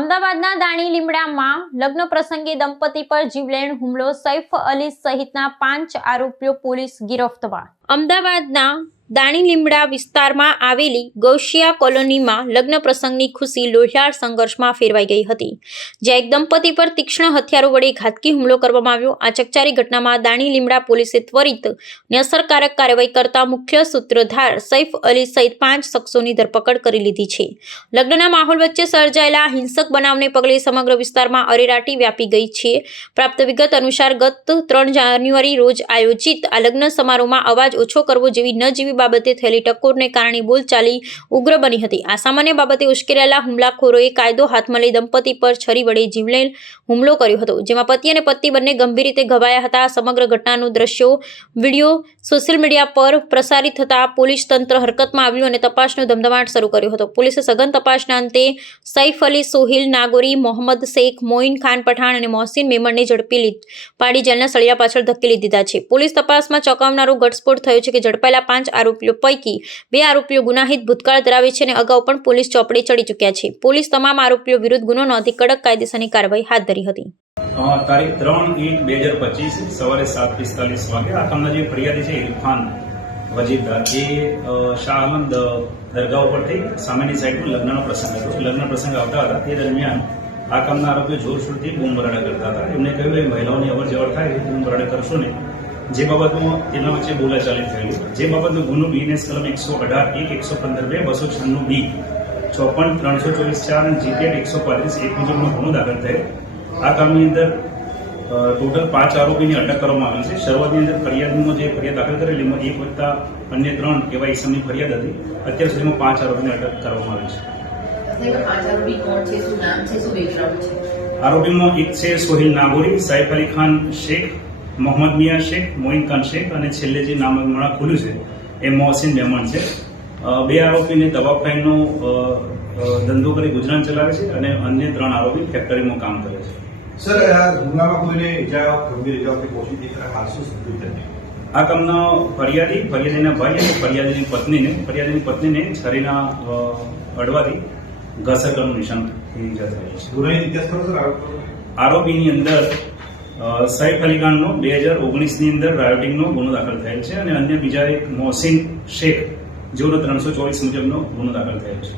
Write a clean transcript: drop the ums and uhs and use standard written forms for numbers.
અમદાવાદના દાણી લીમડામાં લગ્ન પ્રસંગે દંપતી પર જીવલેણ હુમલો, સૈફ અલી સહિતના 5 આરોપીઓ પોલીસ ગિરફ્તાર। અમદાવાદના દાણી લીમડા વિસ્તારમાં આવેલી ગૌશિયા કોલોનીમાં લગ્ન પ્રસંગની ખુશી લોહિયાળ સંઘર્ષમાં ફેરવાઈ ગઈ હતી, જ્યાં એક દંપતી પર તીક્ષ્ણ હથિયારો વડે ઘાતકી હુમલો કરવામાં આવ્યો। આ ચકચારી ઘટનામાં દાણી લીમડા પોલીસે ત્વરિત અને અસરકારક કાર્યવાહી કરતા મુખ્ય સૂત્રધાર સૈફ અલી સહિત 5 શખ્સોની ધરપકડ કરી લીધી છે। લગ્નના માહોલ વચ્ચે સર્જાયેલા હિંસક બનાવને પગલે સમગ્ર વિસ્તારમાં અરેરાટી વ્યાપી ગઈ છે। પ્રાપ્ત વિગત અનુસાર ગત 3 જાન્યુઆરી રોજ આયોજિત આ લગ્ન સમારોહમાં અવાજ ઓછો કરવો જેવી ન જેવી બાબતે થયેલી ટક્કોરને કારણે બોલચાલી ઉગ્ર બની હતી। આ સામાન્ય બાબતે ઉશ્કેરાયેલા હુમલાખોરોએ કાયદો હાથમાં લઈ દંપતી પર છરી વડે જીવલેણ હુમલો કર્યો હતો, જેમાં પતિ અને પત્ની બંને ગંભીર રીતે ઘવાયા હતા। સમગ્ર ઘટનાનું દ્રશ્યો વિડીયો સોશિયલ મીડિયા પર પ્રસારિત થતા પોલીસ તંત્ર હરકતમાં આવ્યું અને તપાસનો ધમધમાટ શરૂ કર્યો હતો। પોલીસે સઘન તપાસના અંતે સૈફ અલી, સોહિલ નાગોરી, મોહમ્મદ શેખ, મોઇન ખાન પઠાણ અને મોહસિન મેમણને ઝડપી પાડી જેલના સળિયા પાછળ ધકેલી દીધા છે। પોલીસ તપાસમાં ચોંકાવનારો ઘટસ્ફોટ થયો છે કે ઝડપાયેલા 5 આરોપીઓ પૈકી 2 આરોપીઓ ગુનાહિત ભૂતકાળ ધરાવે છે અને અગાઉ પણ પોલીસ ચોપડે ચડી ચૂક્યા છે। પોલીસ તમામ આરોપીઓ વિરુદ્ધ ગુનો નોંધી કડક કાયદેસરની કાર્યવાહી હાથ ધરી હતી। તારીખ 3/1/2025 સવારે 7:45 વાગે આ કામના જે ફરિયાદી છે ઇરફાન વજીરદાર એ શાહ આલમ દરગાહ ઉપરથી સામેની સાઈડમાં લગ્નનો પ્રસંગ હતો। લગ્ન પ્રસંગ આવતા હતા તે દરમિયાન આ કામના આરોપીઓ જોરશોરથી બૂમ બરાડા કરતા હતા। એમને કહ્યું કે મહિલાઓની અવર જવર થાય બૂમ બરાડા કરશો ને, જે બાબતમાં તેમના વચ્ચે બોલાચાલી થયેલી, જે બાબતનો ગુનો બીએનએસ કલમ 118(1), 115(2), 296(b), 54, 324(4) અને જીપીએટ 135(1) મુજબનો ગુનો દાખલ થયેલ। આ કામની અંદર ટોટલ 5 આરોપીની અટક કરવામાં આવી છે। શરૂઆતની અંદર ફરિયાદમાં જે ફરિયાદ દાખલ કરેલી એમાં 1 વત્તા અન્ય 3 એવા ઇસમની ફરિયાદ હતી। અત્યાર સુધીમાં 5 આરોપીની અટક કરવામાં આવી છે। આરોપીમાં એક છે સોહિલ નાગોરી, સૈફ અલી ખાન શેખ, મોહમ્મદ મિયા શેખ, મોઇન ખાન શેખ અને છેલ્લે જે નામ ખુલ્યું છે એ મોહસિન મેમણ છે। 2 આરોપીને દવા ફાઇનનો ધંધો કરી ગુજરાન ચલાવે છે અને અન્ય 3 આરોપી ફેક્ટરીમાં કામ કરે છે। સર, આ હુમલામાં કોઈને ઈજા ગંભીર ઈજા પહોંચી હતી ખરા? હાલ શું સ્થિતિ હતી? આ કામના ફરિયાદીના ભાઈ અને ફરિયાદીની પત્નીને છરીના અડવાથી ઘાસર કરવાનું નિશાનથી ઈજા થઈ છે। ગુનાહિત ઇતિહાસ ખરો સર આરોપીની અંદર સૈફ અલી ખાનનો 2019ની અંદર રાયોટિંગનો ગુનો દાખલ થયેલ છે અને અન્ય બીજા એક મોહસિન શેખ જેઓનો 324 મુજબનો ગુનો દાખલ થયેલ છે।